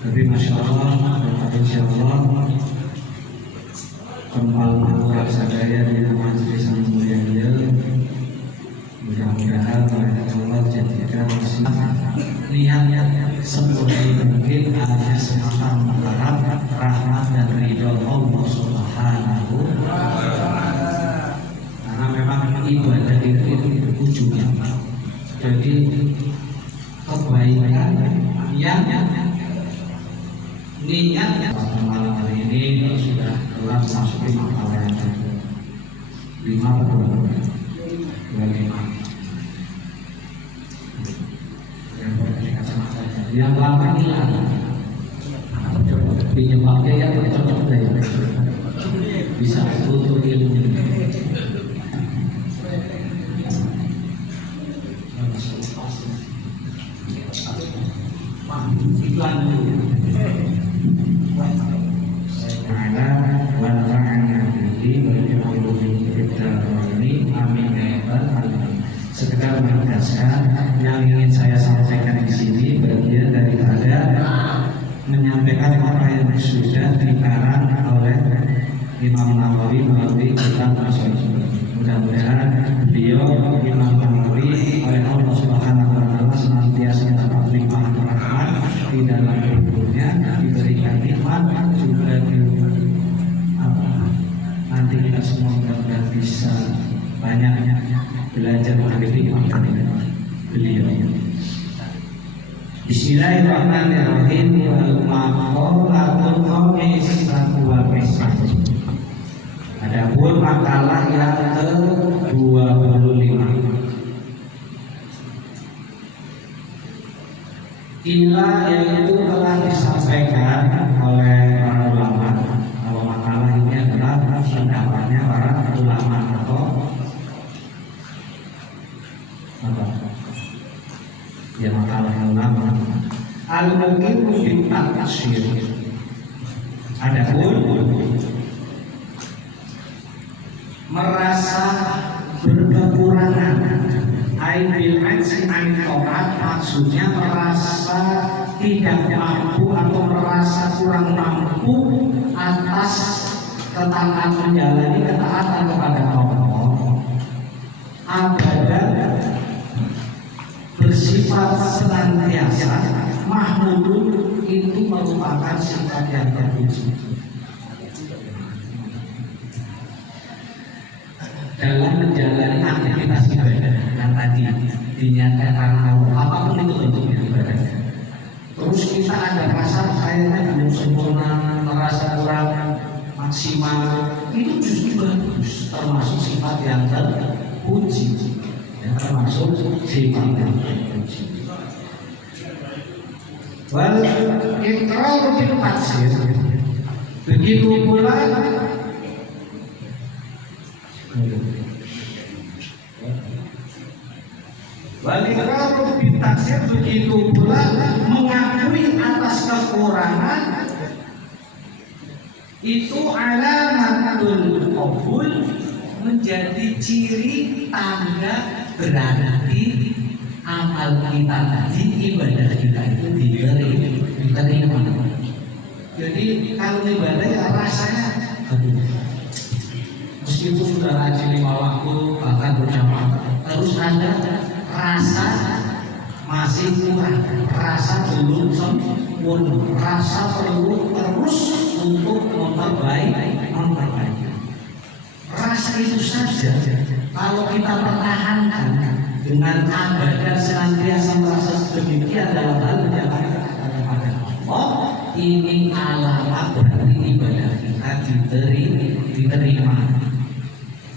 Tapi Masya Allah, Insya Allah kembal murah sadaya di majelis yang mulia ini. Mudah-mudahan Allah jadikan niatnya seperti mungkin hanya semata mengharap rahmat dan ridho Allah Subhanahu wa Ta'ala. Karena memang ibadah itu ujungnya. Jadi kebaikan yang niatnya malam hari ini sudah kelar sampai makalah yang 5 yang lama hilang penyebabnya yang cocok deh bisa butuh ilmu iklan dulu sekedar menegaskan yang ingin saya sampaikan di sini bagian daripada menyampaikan apa yang sudah dikarang oleh Imam Nawawi melalui kitab As-Sunnah. Mudah-mudahan beliau Imam Nawawi oleh Allah Subhanahu wa Ta'ala senantiasa dapat nikmat rahmat di dalam hidupnya, diberikan nikmat juga nanti kita semua mudah-mudahan bisa banyaknya belajar dari Imam beliau. Bismillahirrahmanirrahim. Al-maqalatul khamisatu wal 20. Adapun makalah yang ke-25. Ila yaitu telah disampaikan oleh para ulama bahwa makalah ini adalah pendapatnya para ulama atau ya makalah ulama al-muqimu bil-taksir. Adapun merasa berkekurangan aibil ajzi an taat, maksudnya merasa tidak mampu atau merasa kurang mampu atas ketaatan menjalani ketaatan kepada Allah abadan bersifat senantiasa mahmudun, itu merupakan sifat yang terpuji. Dalam menjalani aktivitas diniatkan karena Allah, apapun itu bentuknya ibadahnya. Terus kita ada rasa kayaknya belum sempurna, merasa kurang maksimal, itu justru bagus, termasuk sifat yang terpuji, termasuk sifat yang terpuji. Wal iqrar bil taksir, begitu pula wal iqrar bil taksir, begitu pula mengakui atas kekurangan itu alamatul qabul, menjadi ciri tanda berarti amal kita tadi, ibadah kita itu diterima. Jadi kalau ibadah ya rasanya meskipun sudah rajin 5 waktu bahkan berjamaah, terus ada rasa masih kurang, rasa belum sempurna, rasa perlu terus untuk memperbaiki. Rasa itu saja kalau kita pertahankan dengan ibadah senantiasa merasa sedemikian dalam hal menjalankan kepada Allah, ini alamat berarti ibadah kita diterima.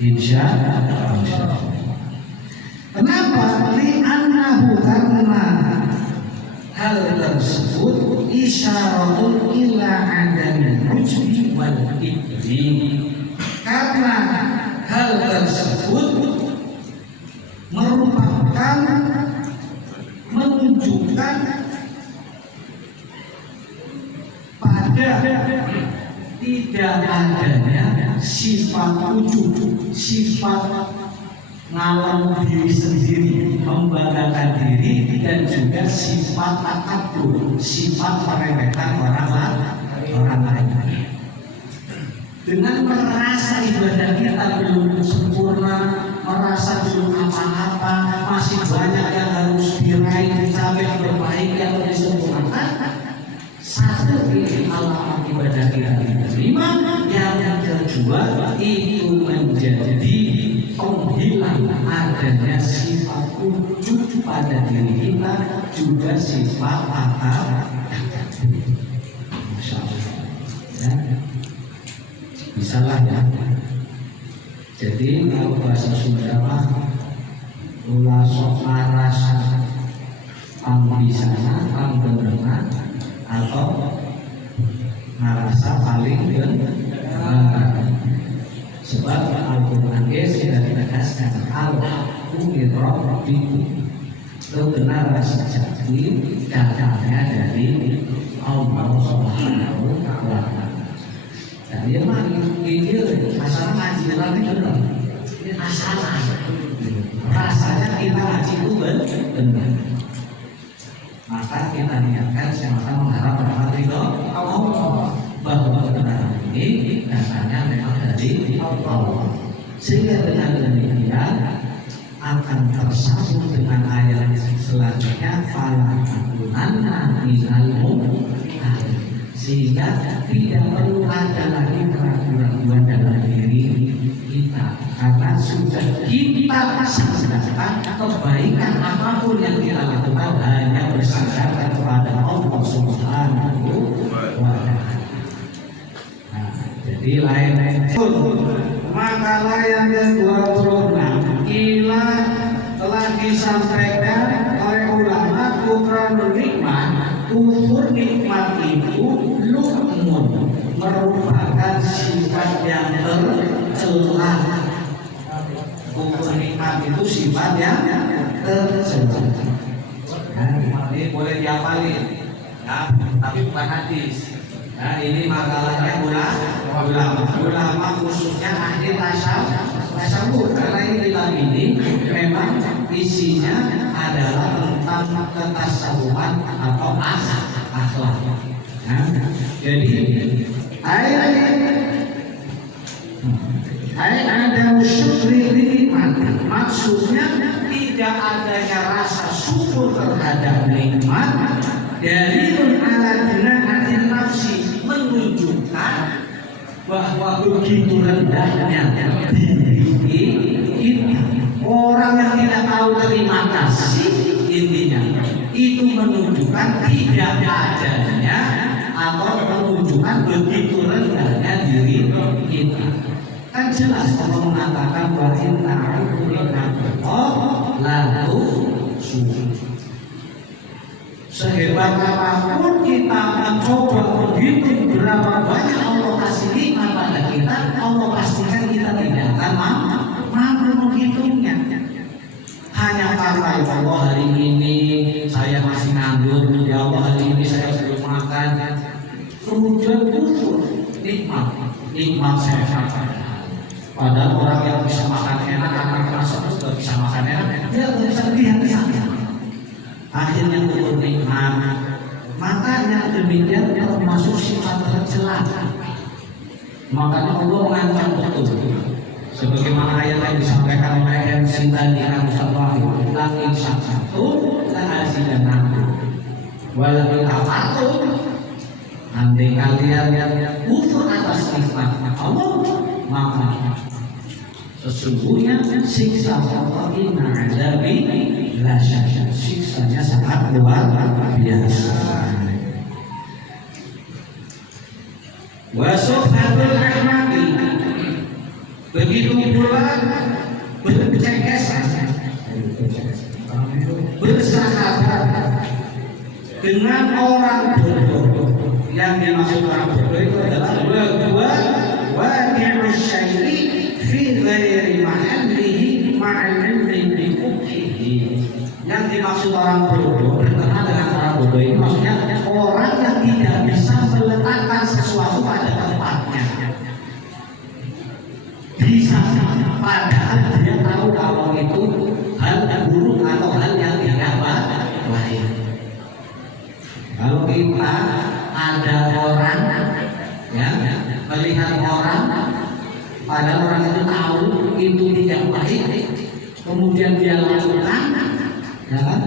Insya Allah. Kenapa? Li'annahu, karena hal tersebut isyaratun ila adami rujbi wal ibli. Karena hal tersebut merupakan menunjukkan pada tidak adanya sifat ujub, sifat ngalam diri sendiri, membanggakan diri, dan juga sifat takabur, sifat meremehkan orang lain. Dengan merasa ibadah kita belum sempurna, merasa belum apa-apa, masih banyak yang harus diraih, dicapai, berbaik, yang harus disempurnakan, satu ini alamat ibadah kita diterima. Yang kedua itu menjadi penghilang adanya sifat ujub pada diri kita, juga sifat akal. Masya Allah ya. Bisalah ya. Jadi kalau bahasa Sunda mah ulah sok laras pambisana, pambeneran, atau ngerasa paling benar. Sebab Al-Quran sudah ditegaskan al-haqqu min rabbikum, kebenaran sejati datangnya dari Allah Subhanahu wa Ta'ala. Dan dia mah ini masalah ngaji lagi benar. Ini masalah. Rasanya kita ngaji itu benar. Maka kita niatkan semata mengharap rahmat ridho Allah, bahwa kebenaran ini datangnya memang dari Allah. Sehingga dengan demikian akan tersambung dengan ayat selanjutnya, fala takunanna minal mumtarin. Sehingga tidak perlu ada lagi keraguan dalam diri kita, karena sudah kita sadarkan kebaikan apapun yang kita lakukan hanya bersandarkan kepada Allah Subhanahu wa Ta'ala. Nah, jadi lain-lain. Makalah yang ke-26 ila telah disampaikan oleh ulama, kufranul nikmat, kufur nikmat itu lu'mun, merupakan sifat yang tercela. Kufur nikmat itu sifat yang tercela. Ini boleh dihafalin, ya, tapi bukan hadis. Nah, ini makalahnya ulama khususnya ahli tasawuf, karena ini kitab ini memang isinya adalah tentang ketasawufan atau akhlak. Nah, jadi ada syukri nikmat, maksudnya tidak adanya rasa syukur terhadap nikmat dari ala dinaatin nafsi, menunjukkan bahwa begitu rendahnya diri kita. Orang yang tidak tahu terima masih intinya itu menunjukkan tidak adanya atau menunjukkan begitu rendahnya diri kita. Kan jelas Allah mengatakan wa inna lalu sehebat apapun kita mencoba menghitung berapa banyak Allah kasih nikmat pada kita, Allah pastikan kita tidak akan mampu menghitungnya. Hanya karena ya Allah hari ini saya masih nganggur, ya Allah hari ini saya belum makan, kemudian kufur nikmat sehat. Padahal orang yang bisa makan enak, anak masuk sudah bisa makan enak, dia tidak bisa lihat di sana. Akhirnya kufur nikmat. Makanya demikian termasuk sifat tercela. Makanya Allah mengancam betul. Sebagaimana ayat yang disampaikan oleh MC tadi Ustaz Wahid, lagi satu lahasi dan aku. Walaupun kafaru, andai kalian yang kufur atas nikmat Allah, maka sesungguhnya siksa Allah ina'adabi la syasya, siksanya sangat luar biasa. Wa subhatul rahmati, begitu pula bercengkesan, bersahabat dengan orang bodoh. Yang dimaksud orang bodoh itu adalah wadi'us syai'i fi ghairi mahallihi ma'al-ilmi bi qubhihi. Yang dimaksud orang bodoh berkenaan dengan orang bodoh ini maksudnya orang yang tidak bisa meletakkan sesuatu pada tempatnya. Bisa padahal dia tahu kalau itu hal buruk atau hal yang tidak baik. Kalau kita ada orang yang melihat orang, padahal orang itu tahu itu tidak baik, kemudian dia lakukan, ya kan?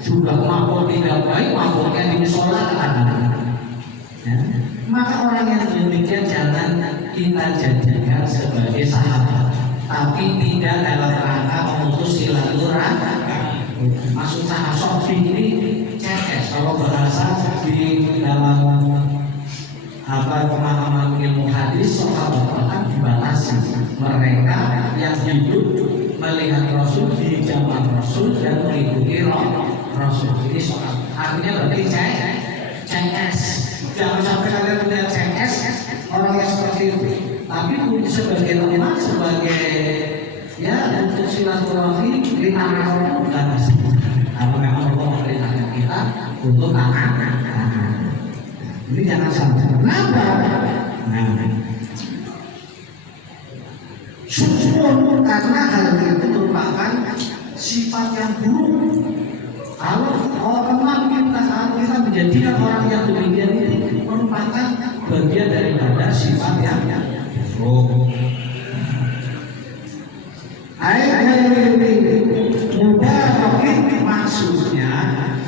Sudah mabuk tidak baik, mabuknya disolatkan. Ya. Maka orang yang demikian jangan kita jadikan sebagai sahabat, tapi tidak dalam rangka memutus silaturahmi. Maksud sahabat ini cekes, kalau bahasa di dalam pemahaman ilmu hadis, sahabat akan dibatasi mereka yang hidup melihat Rasul di zaman Rasul dan mengikuti Rasul. Ini soal artinya berarti CS. Jangan sampai kalian melihat CS orang yang seperti itu. Tapi sebagai teman, sebagai ya untuk silaturahmi kita bukan masalah. Kalau memang Allah memerintahkan kita untuk taat. Ini jangan sampai. Kenapa? Syukur karena hal itu merupakan sifat yang buruk. Kalau orang kita menjadikan orang yang demikian ini merupakan bagian daripada sifat yang buruk. Mubarakin maksudnya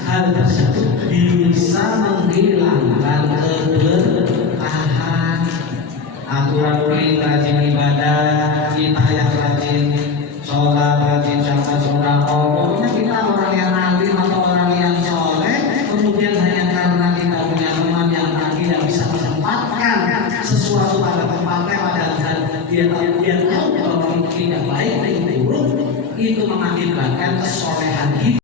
hal tersebut bisa menghilangkan keberkahan. Aturan kita rajin ibadah, kita yang rajin sholat, rajin zakat, sedekah, pokoknya kita orang yang alim atau orang yang soleh, kemudian hanya karena kita punya teman yang tidak bisa menempatkan sesuatu pada tempatnya, padahal dia tahu kalau tidak baik, itu buruk, itu mengakibatkan kesolehan kita.